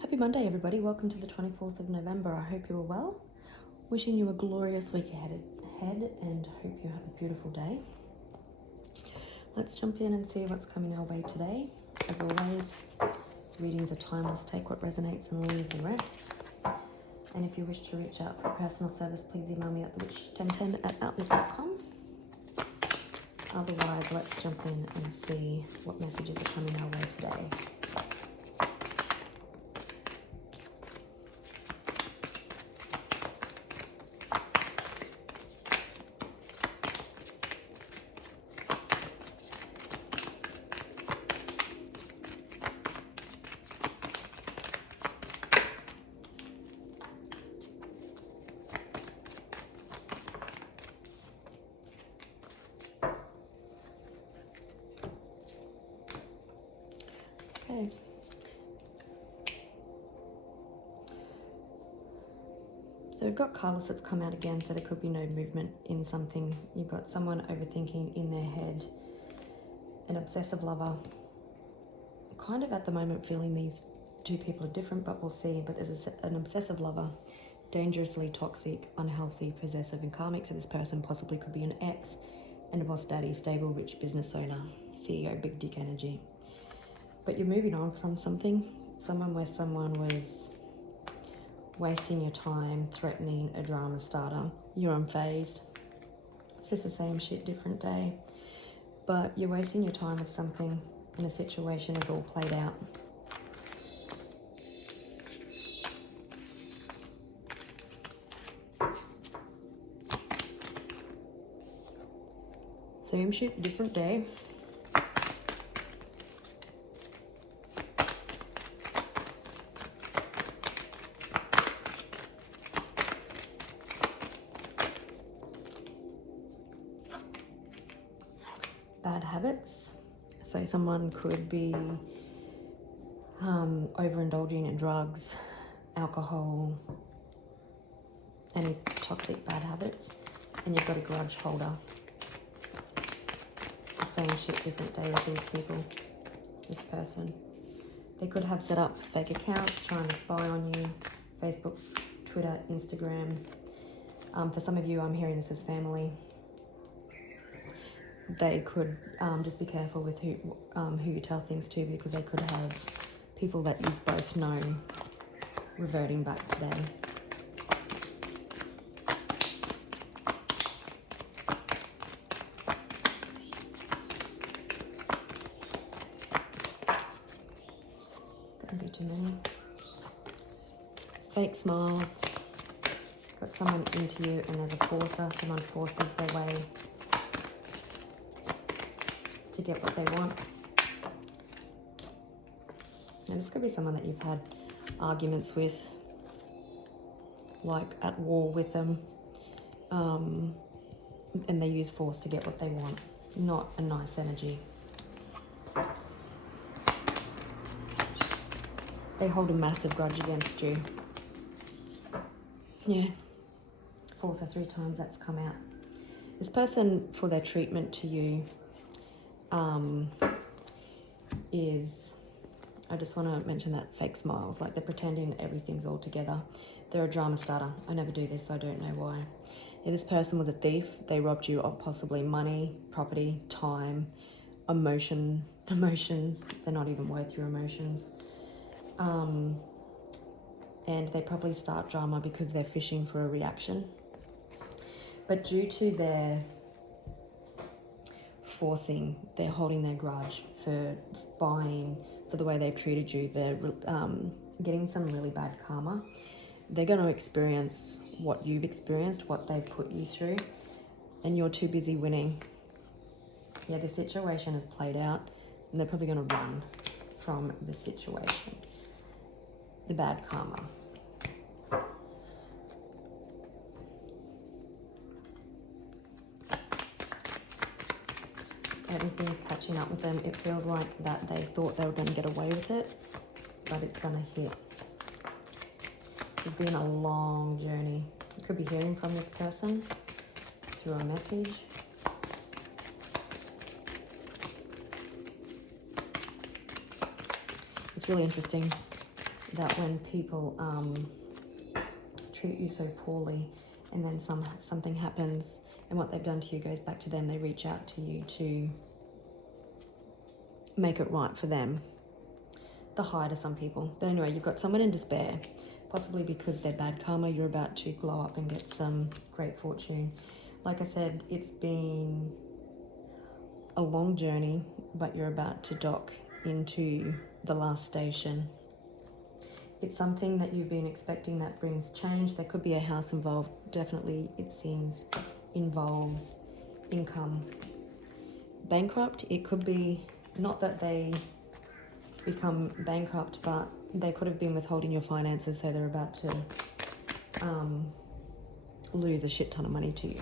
Happy Monday, everybody. Welcome to the 24th of November. I hope you are well. Wishing you a glorious week ahead and hope you have a beautiful day. Let's jump in and see what's coming our way today. As always, readings are timeless. Take what resonates and leave the rest. And if you wish to reach out for personal service, please email me at thewitch1010@outlook.com. Otherwise, let's jump in and see what messages are coming our way today. Okay. So we've got Carlos that's come out again, so there could be no movement in something. You've got someone overthinking in their head, an obsessive lover. Kind of at the moment feeling these two people are different, but we'll see. But there's an obsessive lover, dangerously toxic, unhealthy, possessive, and karmic. So this person possibly could be an ex and a boss daddy, stable, rich business owner, CEO, big dick energy. But you're moving on from someone where someone was wasting your time, threatening, a drama starter. You're unfazed. It's just the same shit, different day. But you're wasting your time with something and a situation is all played out. Same shit, different day. Bad habits. So someone could be overindulging in drugs, alcohol, any toxic bad habits, and you've got a grudge holder. The same shit, different day with these people, this person. They could have set up fake accounts trying to spy on you, Facebook, Twitter, Instagram. For some of you, I'm hearing this as family. They could just be careful with who you tell things to, because they could have people that you both know reverting back to them. Gonna be too many. Fake smiles. Got someone into you and there's a forcer. Someone forces their way to get what they want. And this could be someone that you've had arguments with, like at war with them, and they use force to get what they want. Not a nice energy. They hold a massive grudge against you. Yeah. Forcer 3 times, that's come out. This person, for their treatment to you, I just want to mention that fake smiles, like they're pretending everything's all together. They're a drama starter. I never do this, so I don't know why. Yeah, this person was a thief. They robbed you of possibly money, property, time, emotions. They're not even worth your emotions. And they probably start drama because they're fishing for a reaction. But due to their forcing, they're holding their grudge for spying, for the way they've treated you. They're getting some really bad karma. They're going to experience what you've experienced, what they've put you through, and you're too busy winning. Yeah, the situation is played out, and they're probably going to run from the situation, the bad karma. Everything's catching up with them. It feels like that they thought they were going to get away with it, but it's going to hit. It's been a long journey. You could be hearing from this person through a message. It's really interesting. that when people treat you so poorly and then something happens and what they've done to you goes back to them, they reach out to you to make it right for them. The high to some people. But anyway, you've got someone in despair, possibly because they're bad karma. You're about to glow up and get some great fortune. Like I said, it's been a long journey, but you're about to dock into the last station. It's something that you've been expecting that brings change. There could be a house involved. Definitely, it seems, involves income. Bankrupt, it could be not that they become bankrupt, but they could have been withholding your finances, so they're about to lose a shit ton of money to you.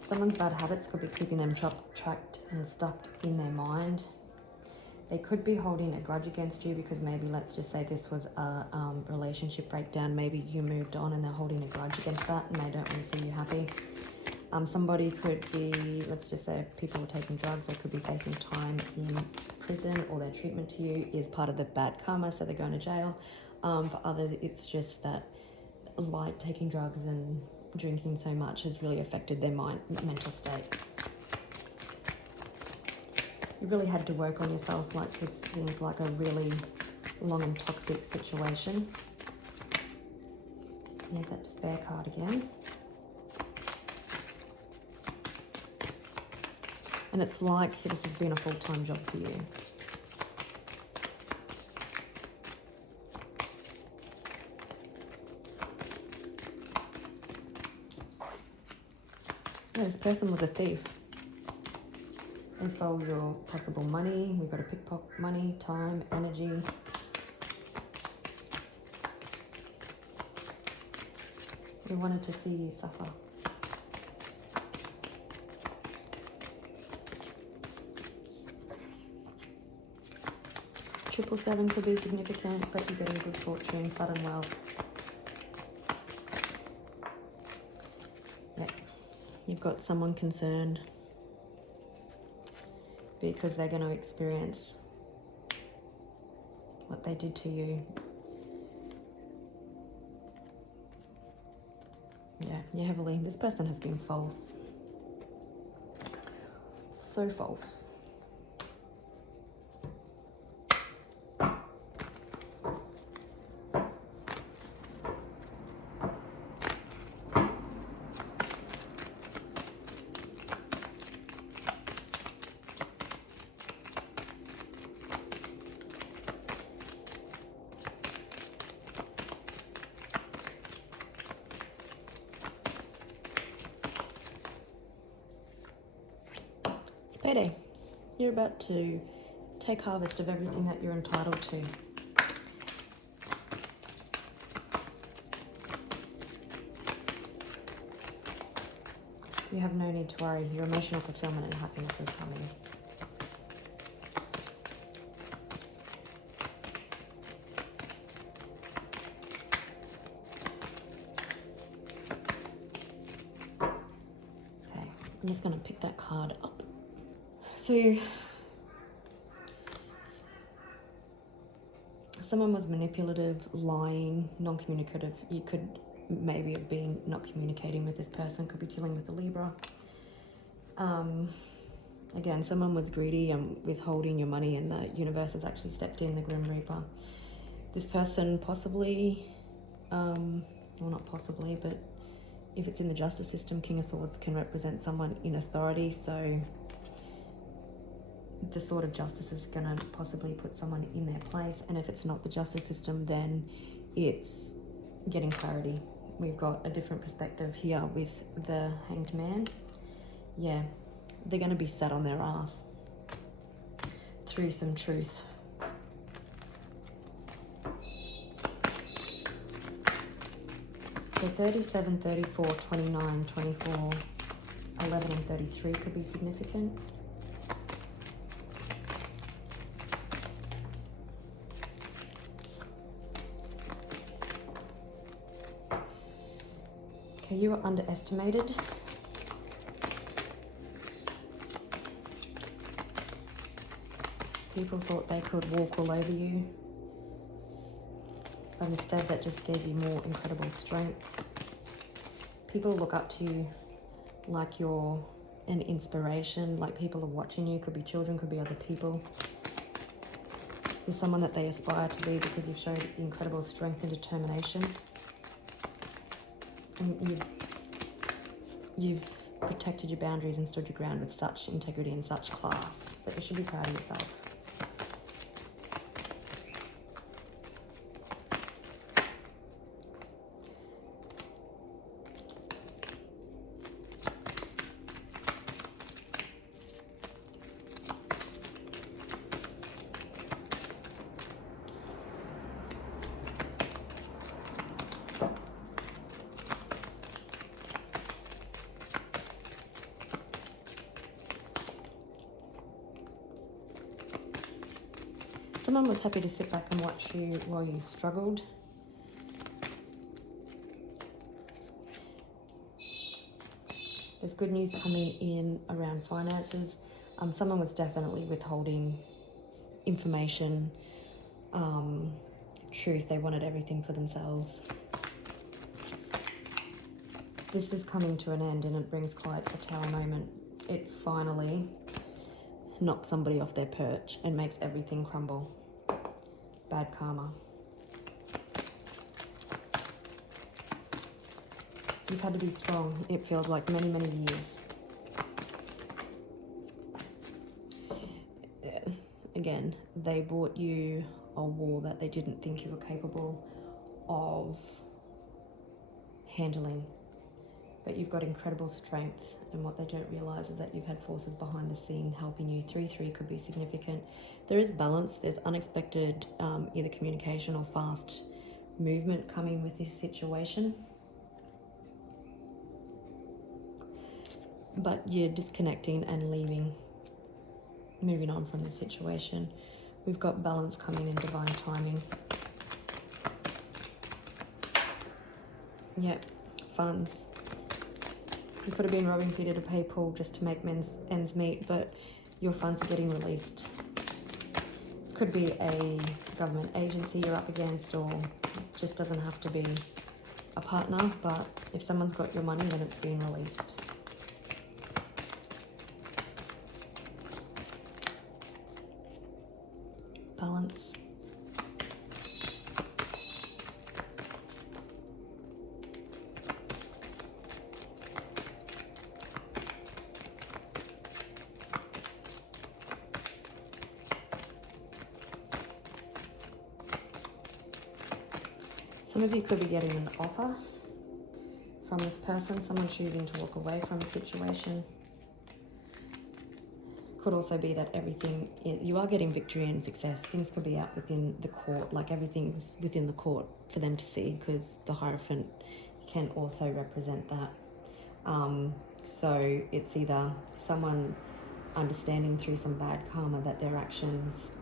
Someone's bad habits could be keeping them trapped and stuck in their mind. They could be holding a grudge against you because maybe, let's just say this was a relationship breakdown. Maybe you moved on and they're holding a grudge against that and they don't want to see you happy. Somebody could be, let's just say people are taking drugs, they could be facing time in prison, or their treatment to you is part of the bad karma, so they're going to jail. For others, it's just that light taking drugs and drinking so much has really affected their mental state. You really had to work on yourself. Like, this seems like a really long and toxic situation. There's that despair card again. And it's like this has been a full-time job for you. Yeah, this person was a thief. They sold your possible money. We've got a pickpocket money, time, energy. We wanted to see you suffer. Triple 7 could be significant, but you're getting good fortune, sudden wealth. Yeah. You've got someone concerned because they're going to experience what they did to you. Yeah, you're heavily. This person has been false. So false. Payday. You're about to take harvest of everything that you're entitled to. You have no need to worry. Your emotional fulfillment and happiness is coming. Okay, I'm just going to pick that card up. So, someone was manipulative, lying, non-communicative. You could maybe have been not communicating with this person, could be dealing with a Libra. Again, someone was greedy and withholding your money, and the universe has actually stepped in, the Grim Reaper. This person possibly, well, not possibly, but if it's in the justice system, King of Swords can represent someone in authority, so the Sword of Justice is going to possibly put someone in their place. And if it's not the justice system, then it's getting clarity. We've got a different perspective here with the Hanged Man. Yeah, they're going to be sat on their ass through some truth. So 37, 34, 29, 24, 11 and 33 could be significant. Okay, you were underestimated. People thought they could walk all over you, but instead that just gave you more incredible strength. People look up to you like you're an inspiration, like people are watching you. Could be children, could be other people. You're someone that they aspire to be because you've showed incredible strength and determination. And you've protected your boundaries and stood your ground with such integrity and such class that you should be proud of yourself. Someone was happy to sit back and watch you while you struggled. There's good news coming in around finances. Someone was definitely withholding information, truth. They wanted everything for themselves. This is coming to an end and it brings quite a tower moment. It finally knocks somebody off their perch and makes everything crumble. Bad karma. You've had to be strong. It feels like many, many years. Again, they bought you a war that they didn't think you were capable of handling. But you've got incredible strength, and what they don't realize is that you've had forces behind the scene helping you. 3-3 could be significant. There is balance. There's unexpected either communication or fast movement coming with this situation. But you're disconnecting and leaving, moving on from the situation. We've got balance coming in, divine timing. Yep, funds. You could have been robbing Peter to pay Paul just to make ends meet, but your funds are getting released. This could be a government agency you're up against, or it just doesn't have to be a partner, but if someone's got your money, then it's being released. Balance. Some of you could be getting an offer from this person, someone choosing to walk away from a situation. Could also be that you are getting victory and success. Things could be out within the court, like everything's within the court for them to see, because the Hierophant can also represent that. So it's either someone understanding through some bad karma that their actions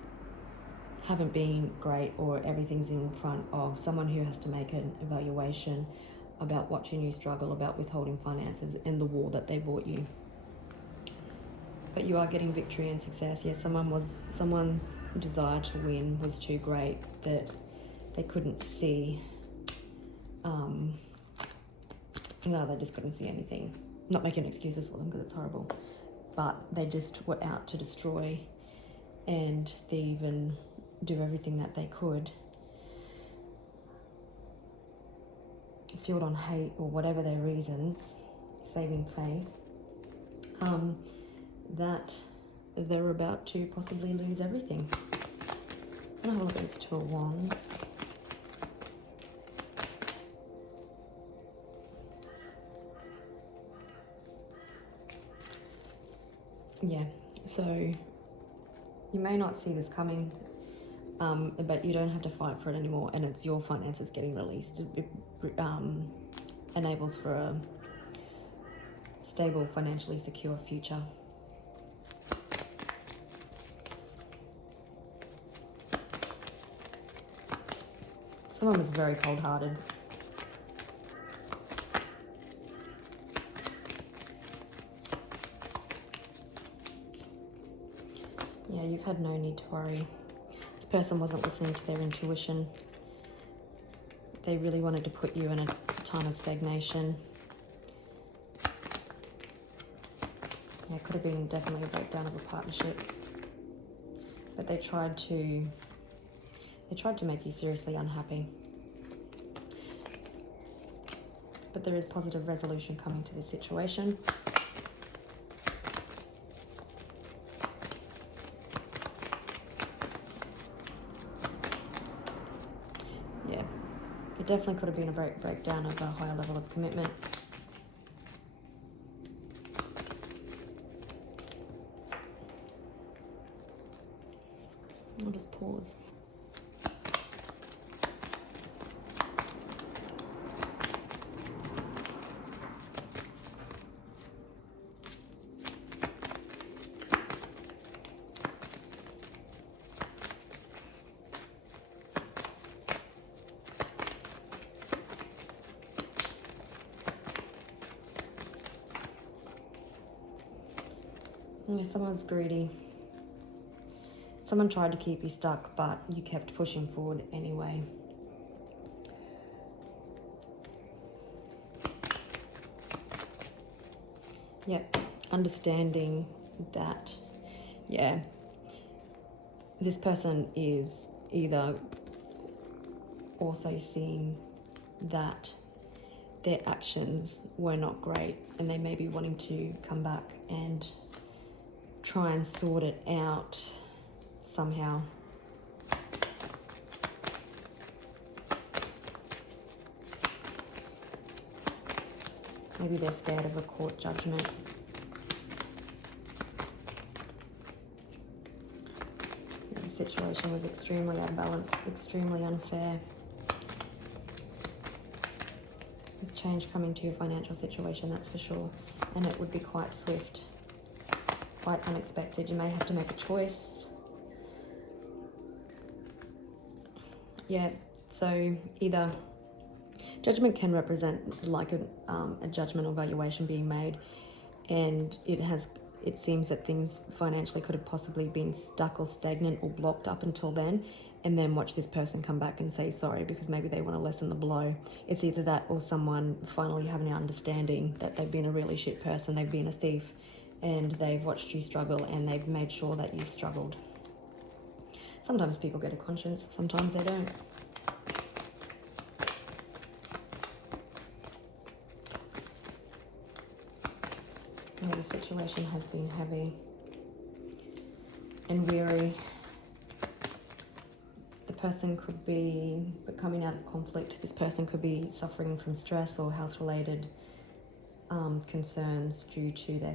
haven't been great, or everything's in front of someone who has to make an evaluation about watching you struggle, about withholding finances and the war that they bought you. But you are getting victory and success. Yeah, someone's desire to win was too great that they couldn't see. They just couldn't see anything. Not making excuses for them because it's horrible, but they just were out to destroy, and they even do everything that they could, fueled on hate or whatever their reasons, saving face, that they're about to possibly lose everything. I'm gonna have a look at this Two of Wands. Yeah, so you may not see this coming, but you don't have to fight for it anymore, and it's your finances getting released. It enables for a stable, financially secure future. Someone was very cold-hearted. had no need to worry. This person wasn't listening to their intuition. They really wanted to put you in a time of stagnation. Yeah, it could have been definitely a breakdown of a partnership. But they tried to make you seriously unhappy. But there is positive resolution coming to this situation. Yeah, it definitely could have been a breakdown of a higher level of commitment. I'll just pause. Yeah, someone's greedy. Someone tried to keep you stuck, but you kept pushing forward anyway. Yep, understanding that, yeah, this person is either also seeing that their actions were not great and they may be wanting to come back and try and sort it out somehow. Maybe they're scared of a court judgment. The situation was extremely unbalanced, extremely unfair. There's change coming to your financial situation, that's for sure. And it would be quite swift, quite unexpected. You may have to make a choice. Yeah, so either judgment can represent like a judgment or valuation being made, and it seems that things financially could have possibly been stuck or stagnant or blocked up until then, and then watch this person come back and say sorry because maybe they want to lessen the blow. It's either that or someone finally having an understanding that they've been a really shit person, they've been a thief, and they've watched you struggle and they've made sure that you've struggled. Sometimes people get a conscience, sometimes they don't. The situation has been heavy and weary. The person could be coming out of conflict. This person could be suffering from stress or health-related concerns due to the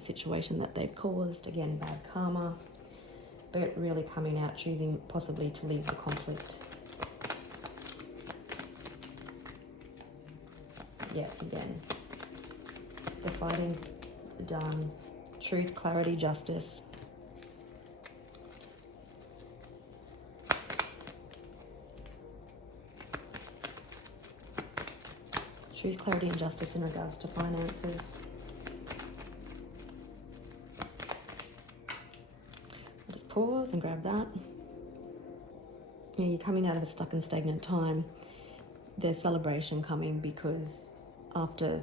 situation that they've caused. Again, bad karma, but really coming out, choosing possibly to leave the conflict. Yeah, again. The fighting's done. Truth, clarity, justice. Truth, clarity, and justice in regards to finances. I'll just pause and grab that. Yeah, you're coming out of a stuck and stagnant time. There's celebration coming because after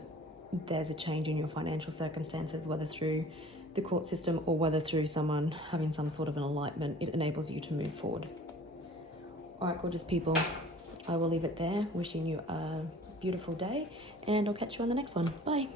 there's a change in your financial circumstances, whether through the court system or whether through someone having some sort of an enlightenment, it enables you to move forward. All right, gorgeous people, I will leave it there. Wishing you a beautiful day, and I'll catch you on the next one. Bye.